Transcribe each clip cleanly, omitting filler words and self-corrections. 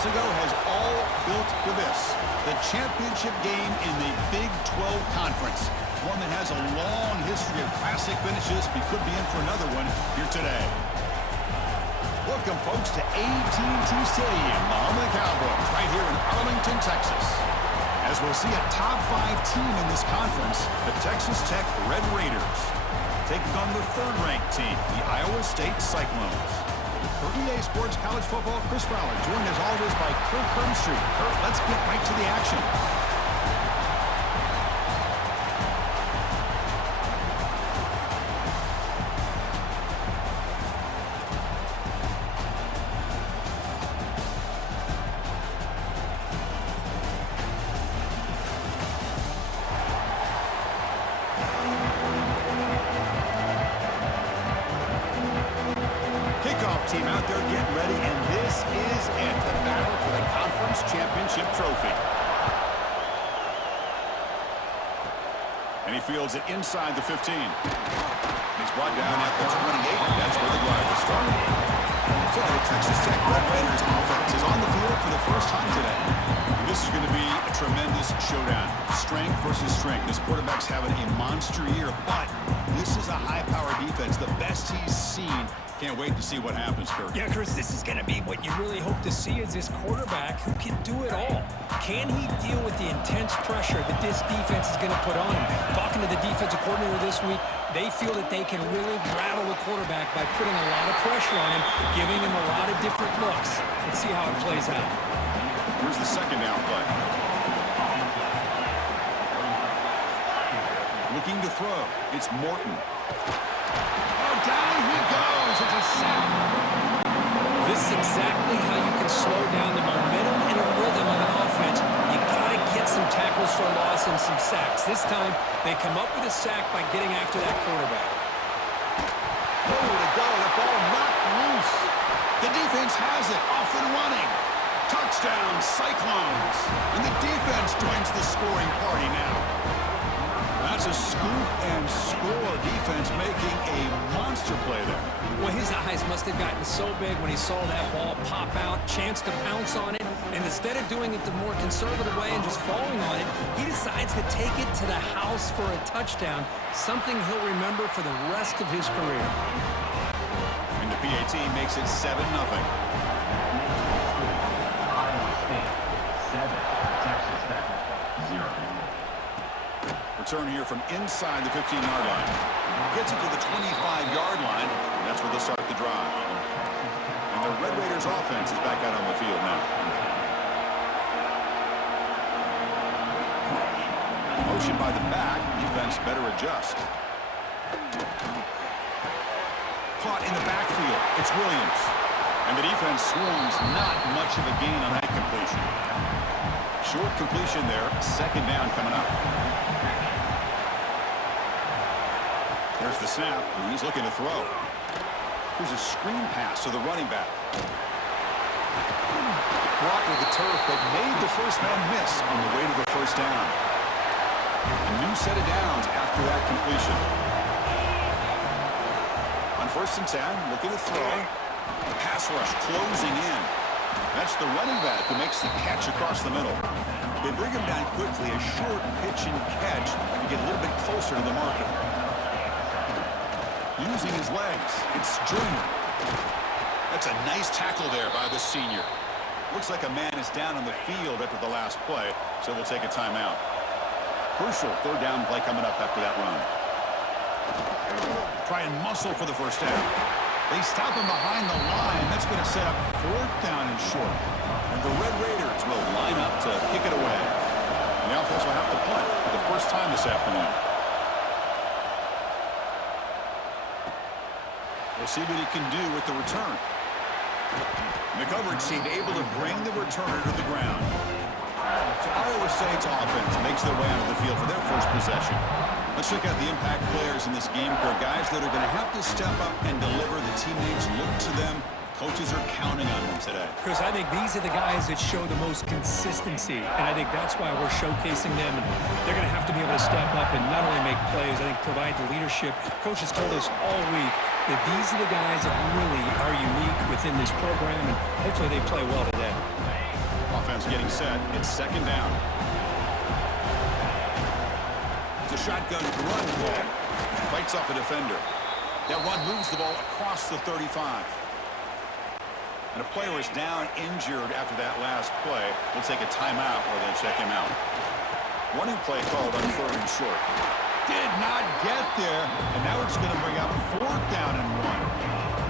months ago has all built to this. The championship game in the Big 12 Conference. One that has a long history of classic finishes. We could be in for another one here today. Welcome, folks, to Ep.13 Stadium, the home of the Cowboys, right here in Arlington, Texas. As we'll see a top 5 team in this conference, the Texas Tech Red Raiders, taking on the third-ranked team, the Iowa State Cyclones. For EA Sports College Football, Chris Fowler, joined as always by Kurt Crumbstreet. Kurt, let's get right to the action. Team out there getting ready, and this is it, the battle for the conference championship trophy. And he fields it inside the 15. He's brought down at the 28. That's where the drive will start. So the Texas Tech Red Raiders offense is on the field for the first time today. And this is going to be a tremendous showdown. Strength versus strength. This quarterback's having a monster year, but this is a high-powered defense, the best he's seen. Can't wait to see what happens, Kurt. Yeah, Chris, this is going to be what you really hope to see is this quarterback who can do it all. Can he deal with the intense pressure that this defense is going to put on him? Talking to the defensive coordinator this week, they feel that they can really rattle the quarterback by putting a lot of pressure on him, giving him a lot of different looks. Let's see how it plays out. Here's the second down play. Looking to throw. It's Morton. Oh, down he goes. It's a sack. This is exactly how you can slow down the momentum and a rhythm of an offense. You got to get some tackles for loss and some sacks. This time, they come up with a sack by getting after that quarterback. Nowhere to go. The ball knocked loose. The defense has it. Off and running. Touchdown, Cyclones. And the defense joins the scoring party now. That's a scoop and score. Defense making a monster play there. Well, his eyes must have gotten so big when he saw that ball pop out, chance to pounce on it, and instead of doing it the more conservative way and just falling on it, he decides to take it to the house for a touchdown, something he'll remember for the rest of his career. And the PAT makes it 7-0. Return here from inside the 15-yard line. Gets it to the 25-yard line, and that's where they'll start the drive. And the Red Raiders offense is back out on the field now. Motion by the back. Defense better adjust. Caught in the backfield. It's Williams. And the defense swarms. Not much of a gain on that completion. Short completion there. Second down coming up. There's the snap, and he's looking to throw. Here's a screen pass to the running back. Blocked with the turf, but made the first man miss on the way to the first down. A new set of downs after that completion. On 1st and 10, looking to throw. A pass rush closing in. That's the running back who makes the catch across the middle. They bring him down quickly, a short pitch and catch to get a little bit closer to the marker. Using his legs, it's Junior. That's a nice tackle there by the senior. Looks like a man is down on the field after the last play, so we'll take a timeout. Crucial third down play coming up after that run. Try and muscle for the first down. They stop him behind the line. That's going to set up 4th down and short. And the Red Raiders will line up to kick it away. And the offense will have to punt for the first time this afternoon. We'll see what he can do with the return. The coverage seemed able to bring the returner to the ground. So Iowa State's offense makes their way onto the field for their first possession. Let's check out the impact players in this game for guys that are going to have to step up and deliver. The teammates look to them. Coaches are counting on them today. Chris, I think these are the guys that show the most consistency, and I think that's why we're showcasing them. And they're going to have to be able to step up and not only make plays, I think provide the leadership. Coach has told us all week that these are the guys that really are unique within this program, and hopefully they play well today. offense getting set. It's second down. It's a shotgun run call. Fights off a defender. That run moves the ball across the 35. And a player is down injured after that last play. We'll take a timeout or they'll check him out. Running play called on 3rd and short. Did not get there. And now it's going to bring up 4th down and 1.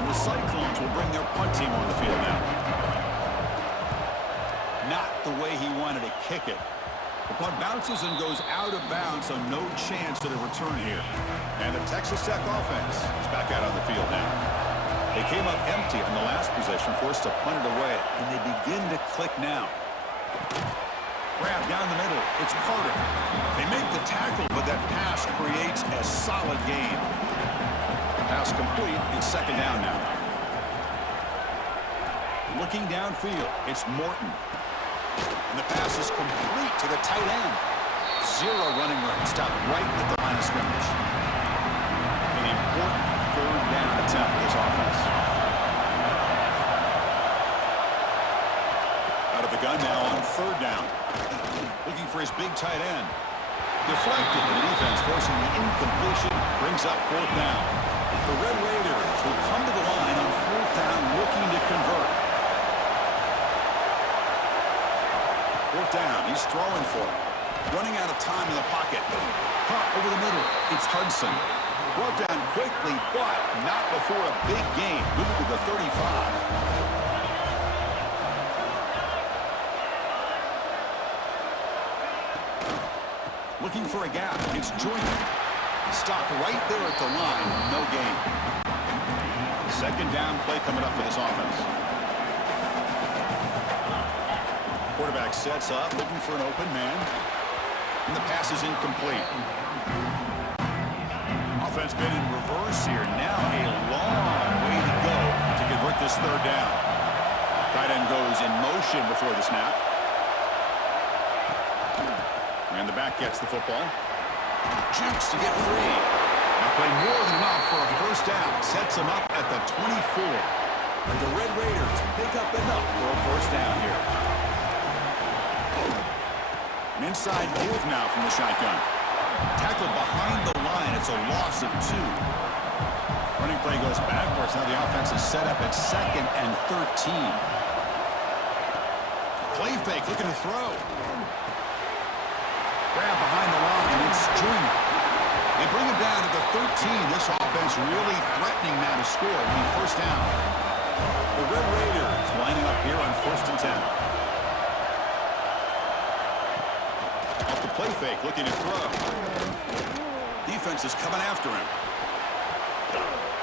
And the Cyclones will bring their punt team on the field now. Not the way he wanted to kick it. The punt bounces and goes out of bounds, so no chance at a return here. And the Texas Tech offense is back out on the field now. They came up empty on the last possession, forced to punt it away, and they begin to click now. Grab down the middle. It's Carter. They make the tackle, but that pass creates a solid gain. Pass complete, and second down now. Looking downfield, it's Morton. And the pass is complete to the tight end. 0 running room. Stopped right at the line of scrimmage. An important 3rd down attempt for this offense. Out of the gun now on 3rd down. Looking for his big tight end. Deflected. The defense forcing the incompletion. Brings up 4th down. The Red Raiders will come to the line on 4th down looking to convert. 4th down. He's throwing for it. Running out of time in the pocket. Pump over the middle. It's Hudson. Brought down quickly, but not before a big gain. Moving to the 35. Looking for a gap. It's Joyner. Stopped right there at the line. No gain. Second down play coming up for this offense. Quarterback sets up, looking for an open man. And the pass is incomplete. Offense been in reverse here. Now a long way to go to convert this 3rd down. Tight end goes in motion before the snap. And the back gets the football. Jukes to get free. Now play more than enough for a 1st down. Sets him up at the 24. But the Red Raiders pick up enough for a 1st down here. An inside move now from the shotgun. Tackled behind the line. It's a loss of 2. Running play goes backwards. Now the offense is set up at 2nd and 13. Play fake, looking to throw. Grab behind the line. It's Joyner. They bring him down to the 13. This offense really threatening now to score. It'll be 1st down. The Red Raiders lining up here on 1st and 10. Play fake, looking to throw. Defense is coming after him.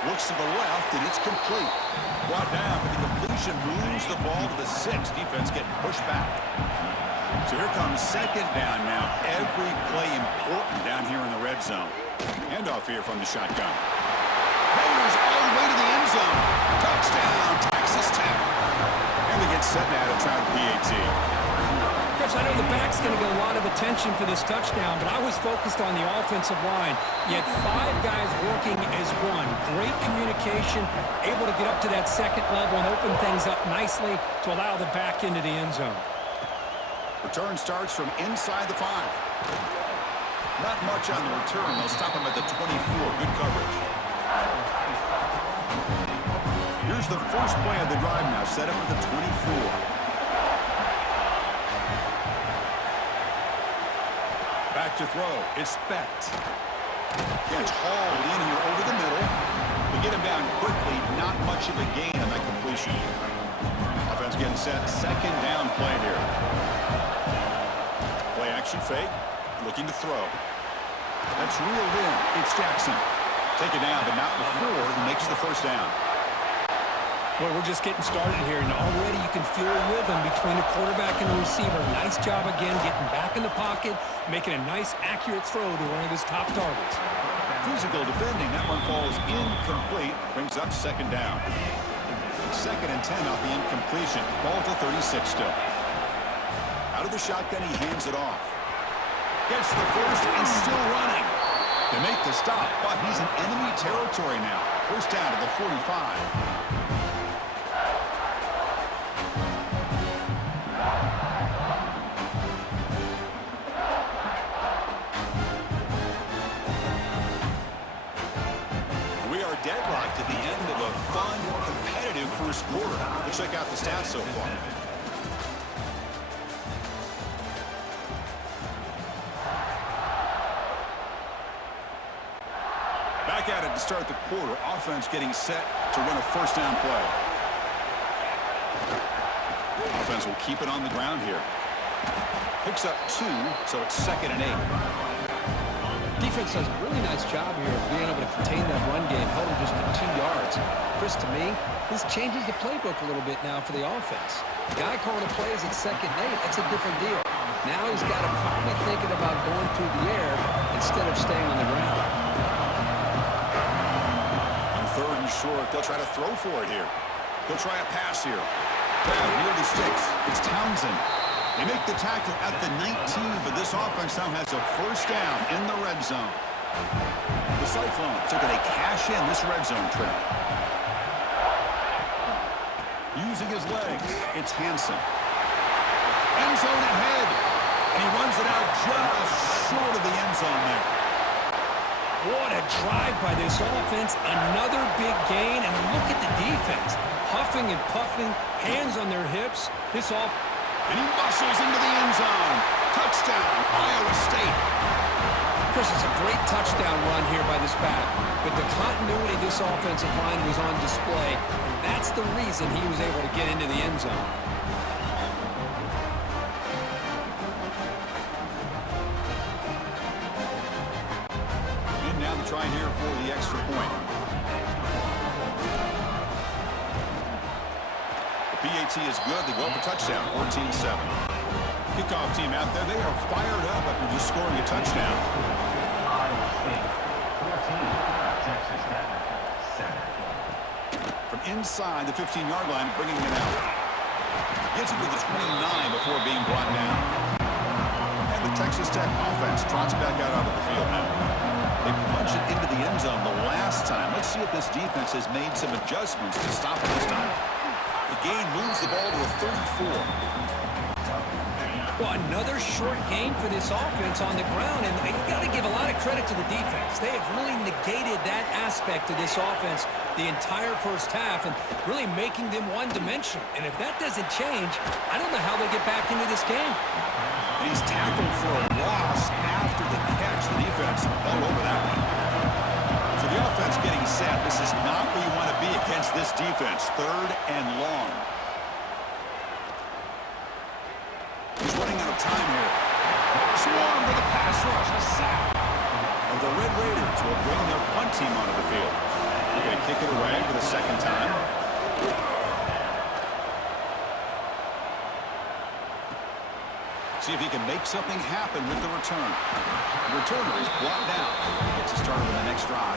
Looks to the left, and it's complete. Brought down, but the completion moves the ball to the 6. Defense getting pushed back. So here comes 2nd down now. Every play important down here in the red zone. Handoff here from the shotgun. Raiders all the way to the end zone. Touchdown, Texas Tech. And they get set now to try the PAT. I know the back's going to get a lot of attention for this touchdown, but I was focused on the offensive line. You had 5 guys working as one. Great communication, able to get up to that 2nd level and open things up nicely to allow the back into the end zone. Return starts from inside the 5. Not much on the return. They'll stop him at the 24. Good coverage. Here's the first play of the drive now. Set up at the 24. Back to throw. It's Specht. Gets hauled in here over the middle. They get him down quickly. Not much of a gain on that completion. Offense getting set. 2nd down play here. Play action fake. Looking to throw. That's reeled in. It's Jackson. Take it down, but not before he makes the 1st down. Well, we're just getting started here, and already you can feel a rhythm between the quarterback and the receiver. Nice job again getting back in the pocket, making a nice, accurate throw to one of his top targets. Physical defending. That one falls incomplete. Brings up 2nd down. 2nd and 10 off the incompletion. Ball to 36 still. Out of the shotgun, he hands it off. Gets the 1st and still running. They make the stop, but he's in enemy territory now. 1st down to the 45. a deadlock to the end of a fun, competitive first quarter. Let's check out the stats so far. Back at it to start the quarter. Offense getting set to run a first down play. Offense will keep it on the ground here. Picks up 2, so it's 2nd and 8. Defense does a really nice job here of being able to contain that run game, held him just to 2 yards. Chris, to me, this changes the playbook a little bit now for the offense. The guy calling the plays at 2nd and 8, that's a different deal. Now he's got to probably thinking about going through the air instead of staying on the ground. On 3rd and short, they'll try to throw for it here. They'll try a pass here. Grab near the sticks. It's Townsend. They make the tackle at the 19, but this offense now has a first down in the red zone. The Cyclones are going to cash in this red zone trip. Using his legs, it's Hansen. End zone ahead, and he runs it out just short of the end zone there. What a drive by this offense. Another big gain, and look at the defense. Huffing and puffing, hands on their hips. And he muscles into the end zone. Touchdown, Iowa State. Chris, it's a great touchdown run here by this back. But the continuity of this offensive line was on display, and that's the reason he was able to get into the end zone. And now the try here for the extra point. PAT is good. They go up a touchdown, 14-7. Kickoff team out there. They are fired up after just scoring a touchdown. From inside the 15-yard line, bringing it out. Gets it to the 29 before being brought down. And the Texas Tech offense trots back out onto the field now. They punch it into the end zone the last time. Let's see if this defense has made some adjustments to stop it this time. The gain moves the ball to a 34. Well, another short gain for this offense on the ground, and you got to give a lot of credit to the defense. They have really negated that aspect of this offense the entire first half and really making them one-dimensional. And if that doesn't change, I don't know how they get back into this game. And he's tackled for a loss after the catch. The defense all over that one. So the offense getting set. This is not where you want to be against this defense. 3rd and long. He's running out of time here. Swarm with a pass rush. A sack. And the Red Raiders will bring their punt team onto the field. They're going to kick it away for the 2nd time. See if he can make something happen with the return. The returner is blocked out. Gets us started on the next drive.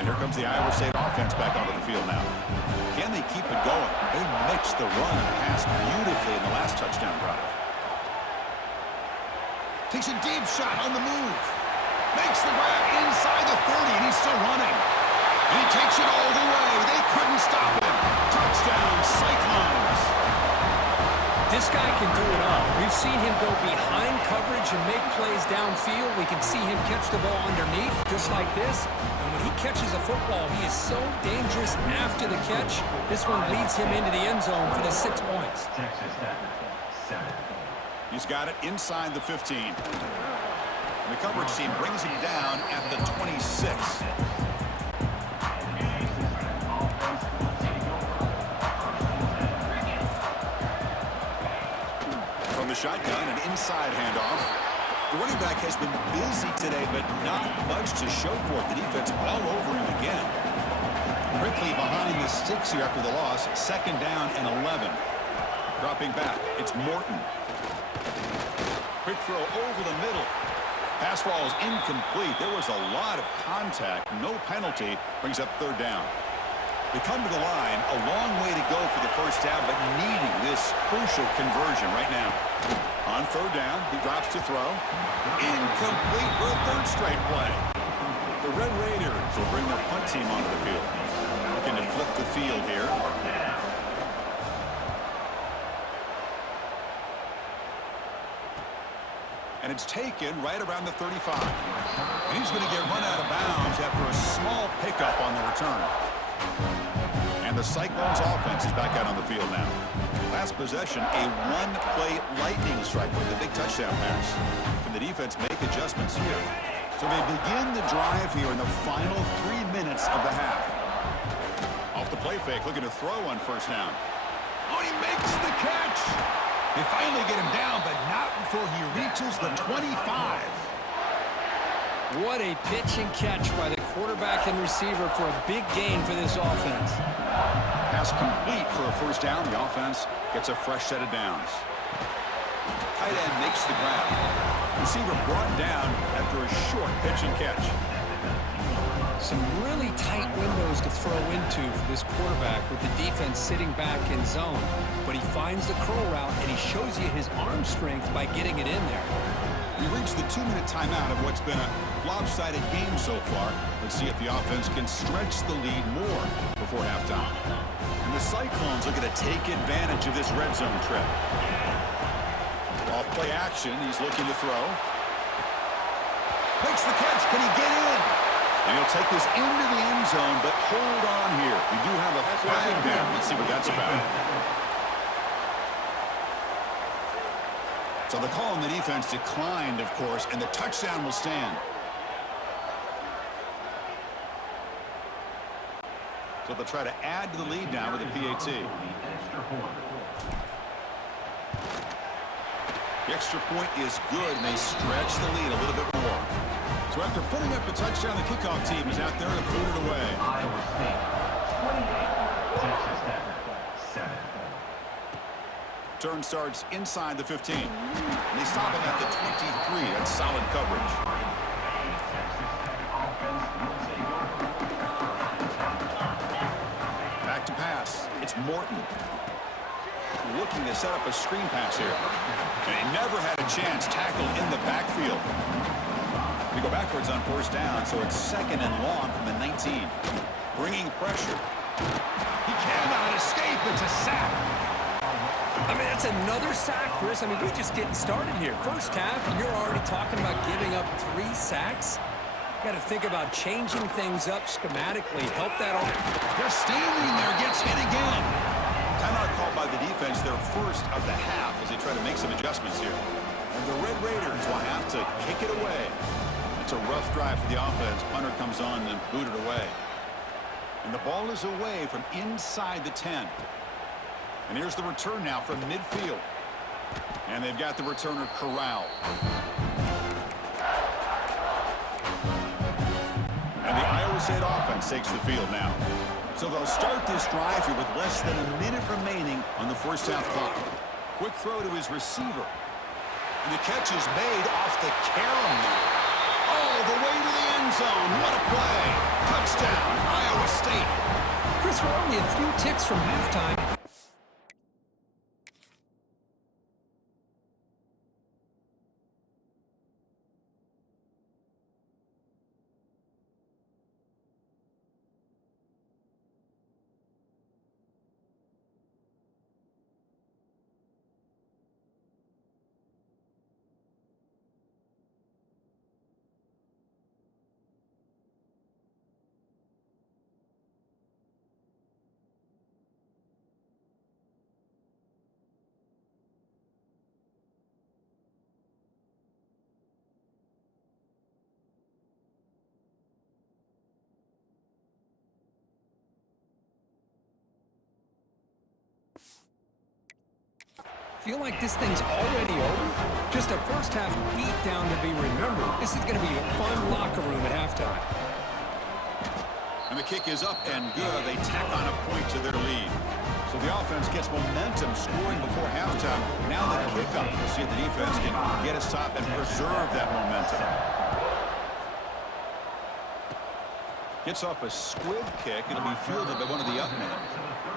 And here comes the Iowa State offense back onto the field now. Can they keep it going? They mixed the run and pass beautifully in the last touchdown drive. Takes a deep shot on the move. Makes the grab inside the 30, and he's still running. And he takes it all the way. They couldn't stop him. Touchdown, Cyclones. This guy can do it all. We've seen him go behind coverage and make plays downfield. We can see him catch the ball underneath, just like this. And when he catches a football, he is so dangerous after the catch. This one leads him into the end zone for the 6 points. He's got it inside the 15. And the coverage team brings him down at the 26. From the shotgun, an inside handoff. The running back has been busy today, but not much to show for it. The defense all over him again. Quickly behind the sticks here after the loss. 2nd down and 11. Dropping back, it's Morton. Quick throw over the middle. Pass ball is incomplete. There was a lot of contact. No penalty. Brings up 3rd down. They come to the line. A long way to go for the first down, but needing this crucial conversion right now. On 3rd down, he drops to throw. Incomplete for a 3rd straight play. The Red Raiders will bring their punt team onto the field. Looking to flip the field here. And it's taken right around the 35. And he's going to get run out of bounds after small pickup on the return. And the Cyclones offense is back out on the field now. Last possession, a one-play lightning strike with a big touchdown pass. Can the defense make adjustments here? So they begin the drive here in the final 3 minutes of the half. Off the play fake, looking to throw on first down. Oh, he makes the catch. They finally get him down, but not before he reaches the 25. What a pitch and catch by the quarterback and receiver for a big gain for this offense. Pass complete for a first down. The offense gets a fresh set of downs. Tight end makes the grab. Receiver brought down after a short pitch and catch. Some really tight windows to throw into for this quarterback with the defense sitting back in zone. But he finds the curl route, and he shows you his arm strength by getting it in there. We reached the 2-minute timeout of what's been a lopsided game so far. Let's see if the offense can stretch the lead more before halftime. And the Cyclones looking to take advantage of this red zone trip. Off play action, he's looking to throw. Makes the catch, can he get in? And he'll take this into the end zone, but hold on here. We do have a flag there. Let's see what that's about. So the call on the defense declined, of course, and the touchdown will stand. So they'll try to add to the lead now with a PAT. The extra point is good, and they stretch the lead a little bit more. So after putting up a touchdown, the kickoff team is out there to boot it away. Iowa State, 28, Texas Tech, 7. Turn starts inside the 15. And they stop him at the 23. That's solid coverage. Back to pass. It's Morton. Looking to set up a screen pass here. And he never had a chance tackled in the backfield. We go backwards on first down, so it's second and long from the 19. Bringing pressure. He cannot escape. It's a sack. I mean, that's another sack, Chris. I mean, we're just getting started here. First half, and you're already talking about giving up 3 sacks. Got to think about changing things up schematically. Help that on. They're standing there, gets hit again. Timeout called by the defense, their first of the half, as they try to make some adjustments here. And the Red Raiders will have to kick it away. It's a rough drive for the offense. Punter comes on and booted away. And the ball is away from inside the 10. And here's the return now from midfield. And they've got the returner corralled. And the Iowa State offense takes the field now. So they'll start this drive here with less than a minute remaining on the first half clock. Quick throw to his receiver. And the catch is made off the carom there. All the way to the end zone. What a play. Touchdown, Iowa State. Chris, we're only a few ticks from halftime. Feel like this thing's already over? Just a first half beatdown to be remembered. This is going to be a fun locker room at halftime. And the kick is up and good. They tack on a point to their lead. So the offense gets momentum scoring before halftime. Now the kickoff. We'll see if the defense can get a stop and preserve that momentum. Gets off a squib kick. It'll be fielded by one of the up men.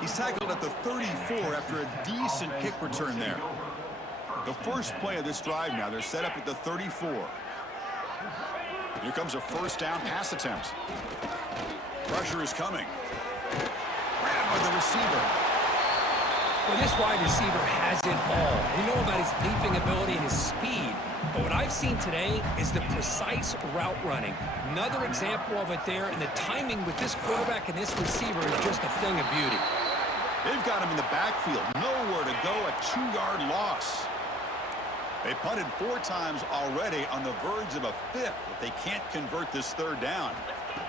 He's tackled at the 34 after a decent kick return there. The first play of this drive now, they're set up at the 34. Here comes a first down pass attempt. Pressure is coming. Grabbed by the receiver. Well, this wide receiver has it all. We know about his leaping ability and his speed, but what I've seen today is the precise route running. Another example of it there, and the timing with this quarterback and this receiver is just a thing of beauty. They've got him in the backfield. Nowhere to go, a 2-yard loss. They punted 4 times already, on the verge of a 5th if they can't convert this 3rd down.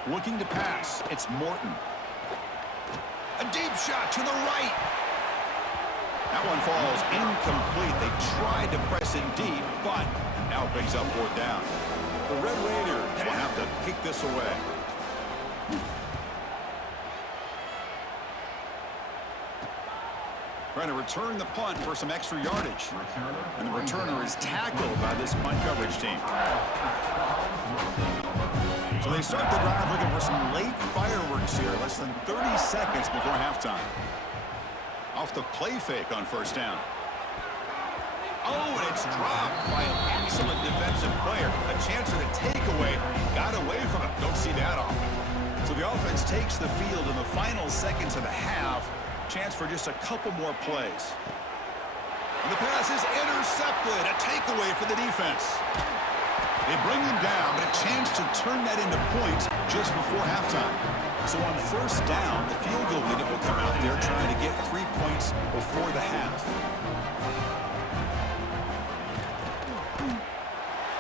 Looking to pass, it's Morton. A deep shot to the right. That one falls incomplete. They tried to press it deep, but now it brings up 4th down. The Red Raiders will have to kick this away. Trying to return the punt for some extra yardage. And the returner is tackled by this punt coverage team. So they start the drive looking for some late fireworks here. Less than 30 seconds before halftime. Off the play fake on 1st down. Oh, and it's dropped by an excellent defensive player. A chance for the takeaway. Got away from it. Don't see that often. So the offense takes the field in the final seconds of the half. Chance for just a couple more plays. And the pass is intercepted. A takeaway for the defense. They bring him down, but a chance to turn that into points just before halftime. So on 1st down, the field goal unit will come out there trying to get 3 points before the half.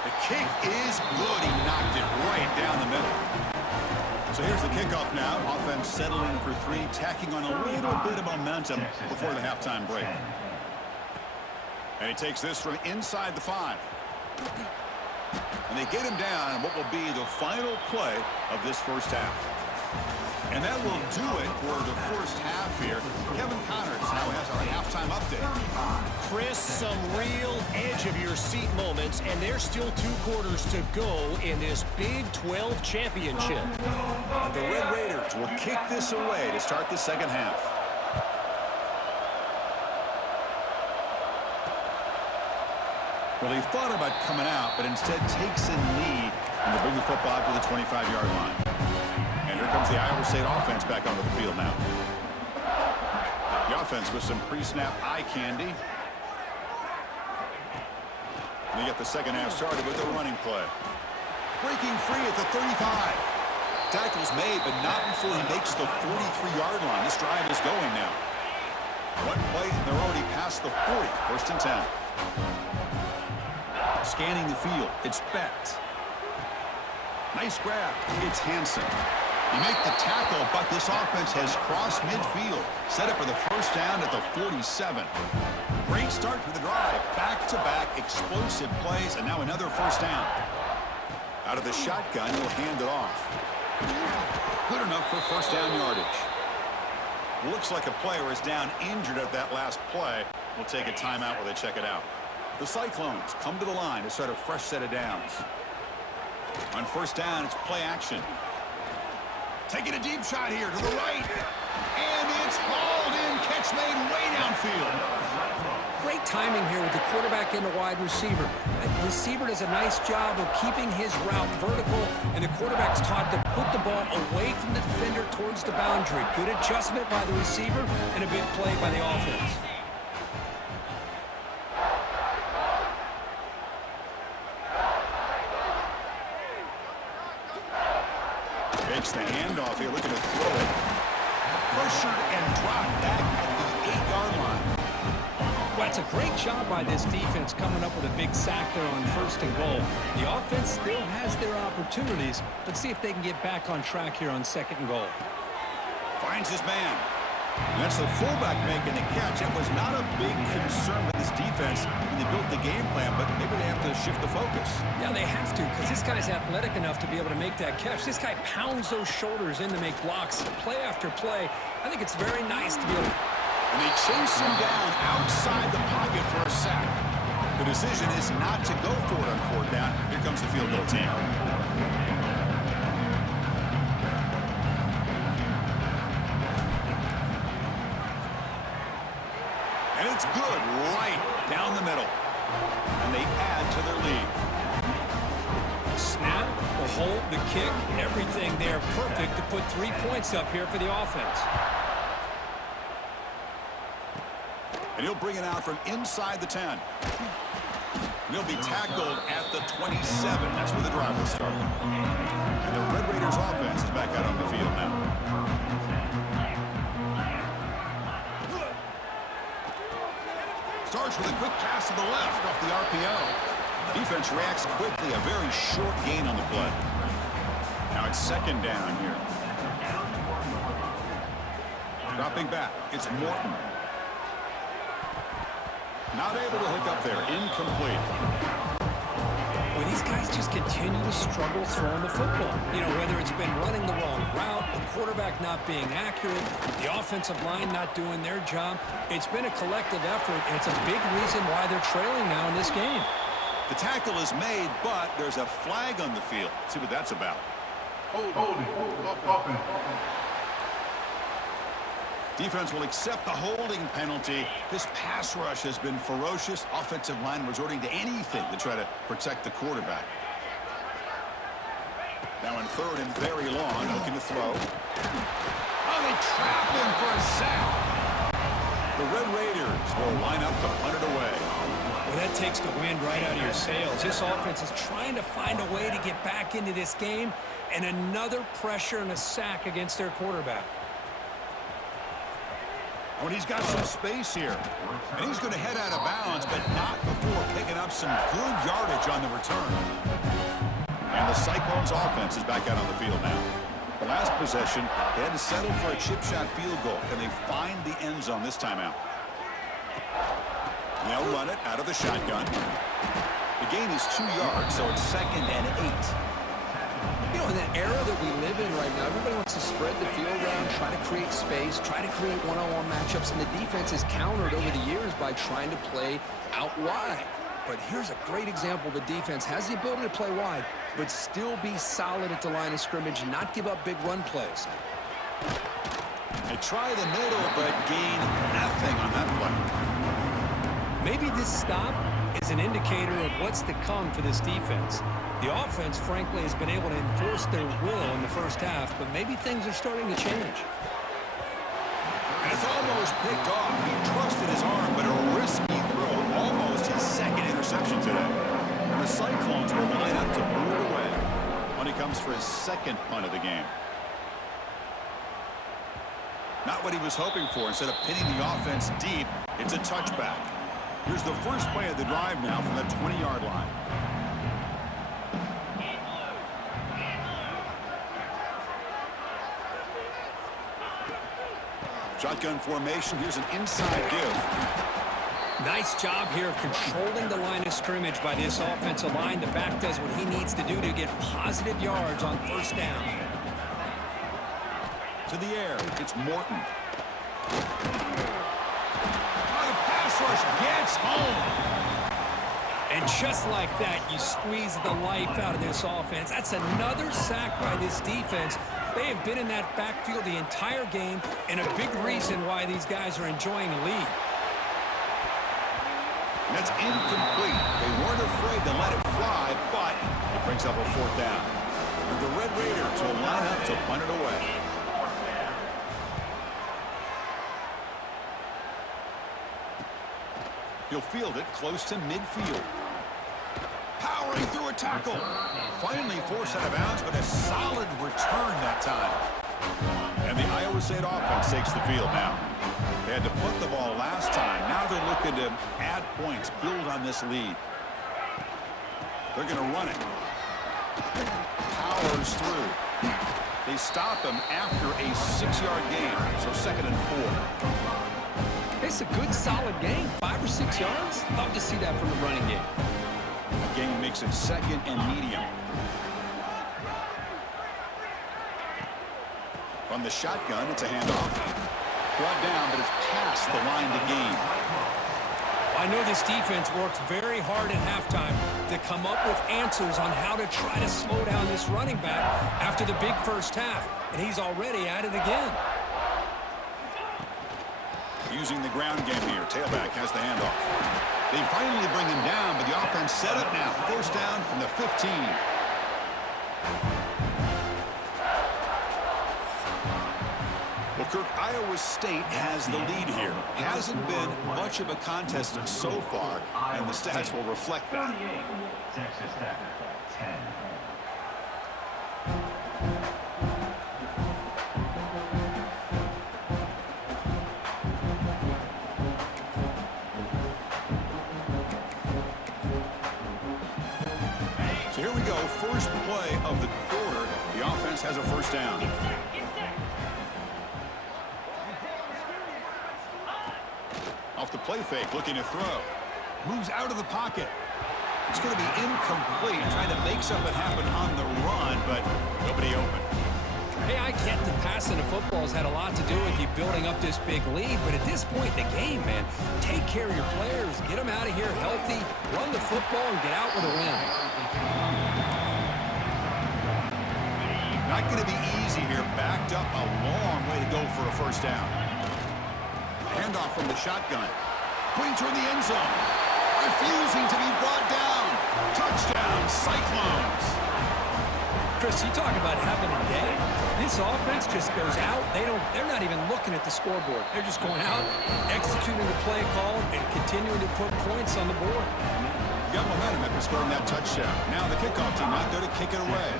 The kick is good. He knocked it right down the middle. So here's the kickoff now. Offense settling for 3, tacking on a little bit of momentum before the halftime break. And he takes this from inside the 5. And they get him down in what will be the final play of this 1st half. And that will do it for the 1st half here. Kevin Connors now has our halftime update. Chris, some real edge-of-your-seat moments, and there's still 2 quarters to go in this Big 12 championship. And the Red Raiders will kick this away to start the 2nd half. Well, he thought about coming out, but instead takes a knee and they bring the football to the 25-yard line. And here comes the Iowa State offense back onto the field now. The offense with some pre-snap eye candy. They get the 2nd half started with a running play. Breaking free at the 35. Tackles made, but not before he makes the 43-yard line. This drive is going now. One play, and they're already past the 40. 1st and 10. Scanning the field, it's Becht. Nice grab, it's Hansen. You make the tackle, but this offense has crossed midfield. Set up for the 1st down at the 47. Great start for the drive. Back-to-back explosive plays, and now another 1st down. Out of the shotgun, he'll hand it off. Good enough for 1st down yardage. Looks like a player is down injured at that last play. We'll take a timeout while they check it out. The Cyclones come to the line to start a fresh set of downs. On 1st down, it's play action. Taking a deep shot here to the right. And it's hauled in. Catch made way downfield. Great timing here with the quarterback and the wide receiver. The receiver does a nice job of keeping his route vertical, and the quarterback's taught to put the ball away from the defender towards the boundary. Good adjustment by the receiver and a big play by the offense. Takes the handoff here, looking to throw it. Pressured and dropped back at the 8-yard line. Well, it's a great job by this defense coming up with a big sack there on 1st and goal. The offense still has their opportunities. Let's see if they can get back on track here on 2nd and goal. Finds his man. And that's the fullback making the catch. It was not a big concern with this defense when they built the game plan, but maybe they have to shift the focus. Yeah, they have to, because this guy's athletic enough to be able to make that catch. This guy pounds those shoulders in to make blocks play after play. I think it's very nice to be able to... And they chase him down outside the pocket for a sack. The decision is not to go for it on 4th down. Here comes the field goal team. And it's good right down the middle. And they add to their lead. Snap, the hold, the kick, everything there perfect to put 3 points up here for the offense. And he'll bring it out from inside the 10. And he'll be tackled at the 27. That's where the drive will start. And the Red Raiders offense is back out on the field now. Starts with a quick pass to the left off the RPO. Defense reacts quickly. A very short gain on the play. Now it's second down here. Dropping back. It's Morton. Not able to hook up there. Incomplete. Well, these guys just continue to struggle throwing the football. You know, whether it's been running the wrong route, the quarterback not being accurate, the offensive line not doing their job. It's been a collective effort, and it's a big reason why they're trailing now in this game. The tackle is made, but there's a flag on the field. Let's see what that's about. Holding. Offense. Defense will accept the holding penalty. This pass rush has been ferocious. Offensive line resorting to anything to try to protect the quarterback. Now in third and very long, looking to throw. Oh, they trap him for a sack. The Red Raiders will line up to punt it away. Well, that takes the wind right out of your sails. This offense is trying to find a way to get back into this game, and another pressure and a sack against their quarterback. When he's got some space here. And he's going to head out of bounds, but not before picking up some good yardage on the return. And the Cyclones offense is back out on the field now. The last possession, they had to settle for a chip shot field goal. Can they find the end zone this time out? They'll run it out of the shotgun. The gain is 2 yards, so it's second and 8. You know, in that era that we live in right now, everybody wants to spread the field around, try to create space, try to create one-on-one matchups, and the defense is countered over the years by trying to play out wide. But here's a great example. The defense has the ability to play wide, but still be solid at the line of scrimmage, not give up big run plays. They try the middle, but gain nothing on that play. Maybe this stop is an indicator of what's to come for this defense. The offense, frankly, has been able to enforce their will in the first half, but maybe things are starting to change. And it's almost picked off. He trusted his arm, but a risky throw. Almost his second interception today. And the Cyclones will line up to move it away when he comes for his second punt of the game. Not what he was hoping for. Instead of pinning the offense deep, it's a touchback. Here's the first play of the drive now from the 20-yard line. Shotgun formation. Here's an inside give. Nice job here of controlling the line of scrimmage by this offensive line. The back does what he needs to do to get positive yards on first down. To the air. It's Morton. The pass rush gets home. And just like that, you squeeze the life out of this offense. That's another sack by this defense. They have been in that backfield the entire game, and a big reason why these guys are enjoying the lead. And that's incomplete. They weren't afraid to let it fly, but it brings up a fourth down. And the Red Raiders will line up to punt it away. He'll field it close to midfield. Powering through a tackle. Finally forced out of bounds, but a solid return that time. And the Iowa State offense takes the field now. They had to put the ball last time. Now they're looking to add points, build on this lead. They're going to run it. Powers through. They stop him after a 6-yard gain, so second and 4. It's a good, solid game. 5 or 6 yards. Love to see that from the running game. The game makes it second and medium. From the shotgun, it's a handoff. Brought down, but it's past the line to gain. I know this defense worked very hard at halftime to come up with answers on how to try to slow down this running back after the big first half, and he's already at it again. Using the ground game here. Tailback has the handoff. They finally bring him down, but the offense set up now. First down from the 15. Will Kirk, Iowa State has the lead here. Hasn't been much of a contest so far, and the stats will reflect that. 38. Texas Tech, 10. So here we go, first play of the quarter. The offense has a first down. Off the play fake, looking to throw. Moves out of the pocket. It's going to be incomplete, trying to make something happen on the run, but nobody open. Hey, I get the passing of football has had a lot to do with you building up this big lead, but at this point in the game, man, take care of your players, get them out of here healthy, run the football, and get out with a win. Not going to be easy here. Backed up a long way to go for a first down. Handoff from the shotgun. Putting toward the end zone. Refusing to be brought down. Touchdown, Cyclones. Chris, you talk about having a day. This offense just goes out. They're not even looking at the scoreboard. They're just going out, executing the play call, and continuing to put points on the board. You got momentum after scoring that touchdown. Now the kickoff team out there to kick it away.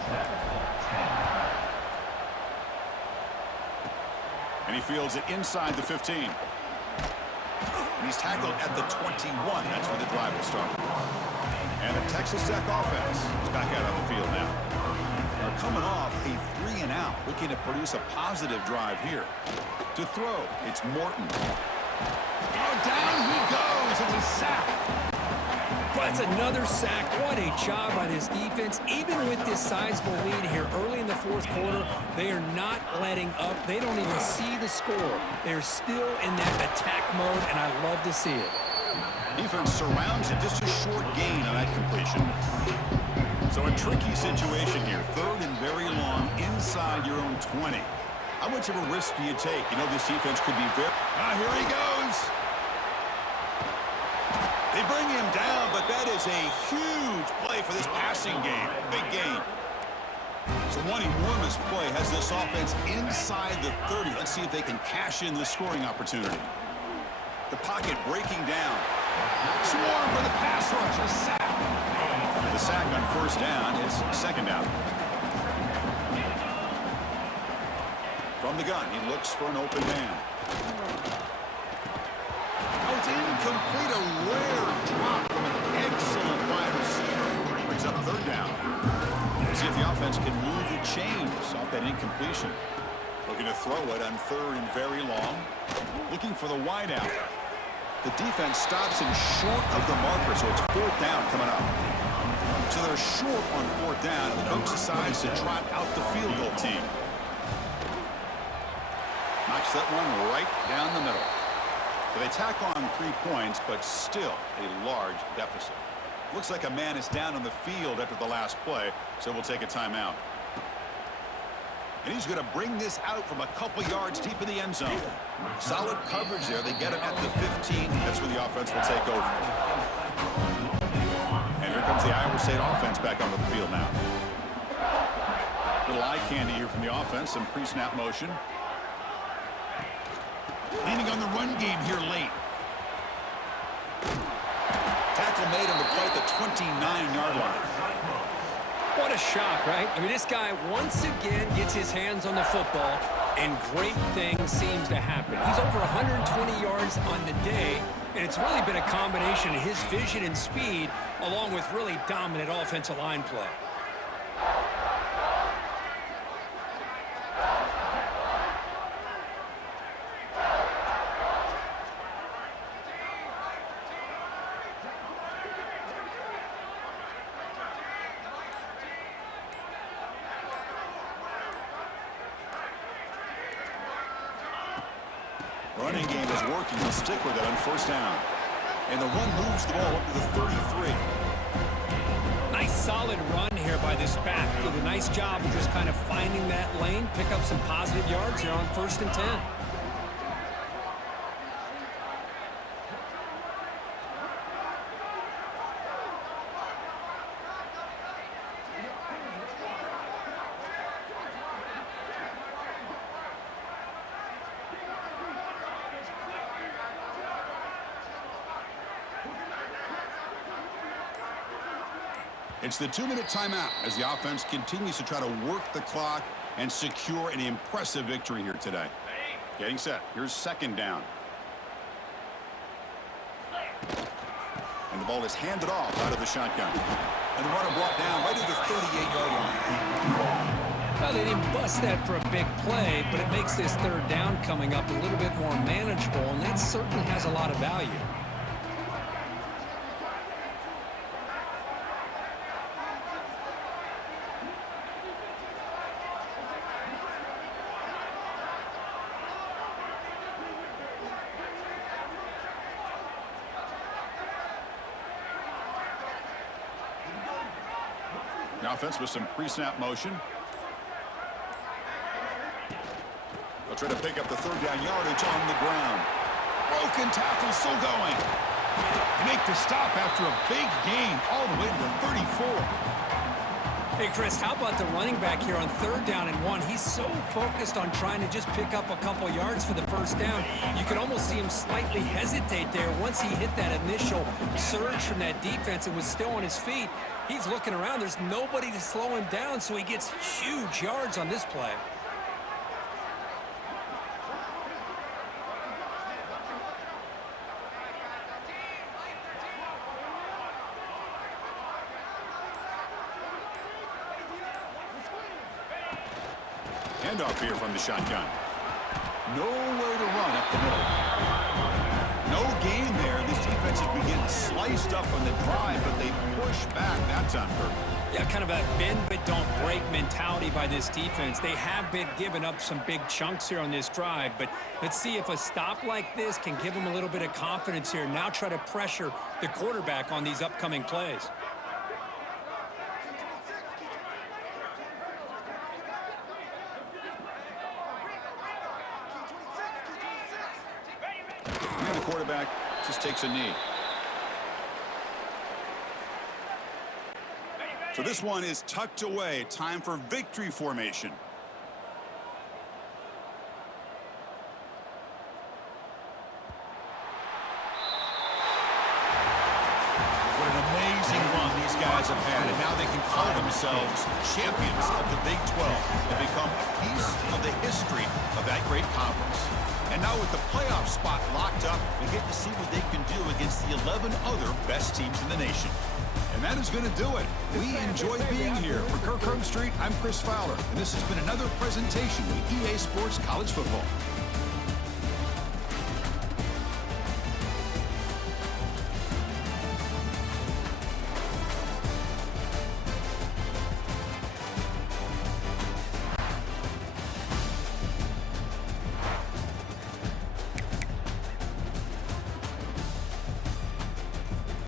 And he fields it inside the 15. And he's tackled at the 21. That's where the drive will start. And the Texas Tech offense is back out on the field now. They're coming off a 3-and-out, looking to produce a positive drive here. To throw, it's Morton. Oh, down he goes. It's a sack. That's another sack. What a job by this defense. Even with this sizable lead here early in the fourth quarter, they are not letting up. They don't even see the score. They're still in that attack mode, and I love to see it. Defense surrounds it. Just a short gain on that completion. So a tricky situation here. Third and very long inside your own 20. How much of a risk do you take? You know this defense could be very... here he goes. They bring him down, but that is a huge play for this passing game. Big gain. So one enormous play has this offense inside the 30. Let's see if they can cash in this scoring opportunity. The pocket breaking down. Swarm for the pass rush. A sack. The sack on first down. It's second down. From the gun, he looks for an open man. Oh, it's incomplete. A rare drop from an excellent wide receiver. Brings up third down. See if the offense can move the chains off that incompletion. Looking to throw it on third and very long. Looking for the wide out. The defense stops him short of the marker, so it's fourth down coming up. So they're short on fourth down, and the coach decides to trot out the field goal team. Knocks that one right down the middle. So they tack on 3 points, but still a large deficit. Looks like a man is down on the field after the last play, so we'll take a timeout. And he's going to bring this out from a couple yards deep in the end zone. Solid coverage there. They get him at the 15. That's where the offense will take over. And here comes the Iowa State offense back onto the field now. Little eye candy here from the offense. Some pre-snap motion. Leaning on the run game here late. Tackle made on the play at the 29-yard line. What a shock, right? I mean, this guy once again gets his hands on the football, and great things seems to happen. He's over 120 yards on the day, and it's really been a combination of his vision and speed, along with really dominant offensive line play. Running game is working. He'll stick with it on first down. And the run moves the ball up to the 33. Nice solid run here by this back. Did a nice job of just kind of finding that lane, pick up some positive yards here on first and 10. It's the 2-minute timeout as the offense continues to try to work the clock and secure an impressive victory here today. Getting set. Here's second down. And the ball is handed off out of the shotgun. And the runner brought down right at the 38-yard line. Well, they didn't bust that for a big play, but it makes this third down coming up a little bit more manageable, and that certainly has a lot of value. The offense with some pre-snap motion. They'll try to pick up the third down yardage on the ground. Broken tackle, still going. They make the stop after a big gain all the way to the 34. Hey, Chris, how about the running back here on third down and 1? He's so focused on trying to just pick up a couple yards for the first down. You can almost see him slightly hesitate there once he hit that initial surge from that defense and was still on his feet. He's looking around. There's nobody to slow him down, so he gets huge yards on this play. Handoff here from the shotgun. Nowhere to run up the middle. No gain there. This defense has been getting sliced up on the drive, but they push back that time, Kurt. Yeah, kind of a bend but don't break mentality by this defense. They have been giving up some big chunks here on this drive, but let's see if a stop like this can give them a little bit of confidence here. Now try to pressure the quarterback on these upcoming plays. And the quarterback just takes a knee. So this one is tucked away. Time for victory formation. What an amazing run these guys have had, and now they can call themselves champions of the Big 12 and become a piece of the history of that great conference. And now with the playoff spot locked up, we get to see what they can do against the 11 other best teams in the nation. And that is going to do it. We enjoy being here. For Kirk Herbstreit, I'm Chris Fowler, and this has been another presentation of EA Sports College Football.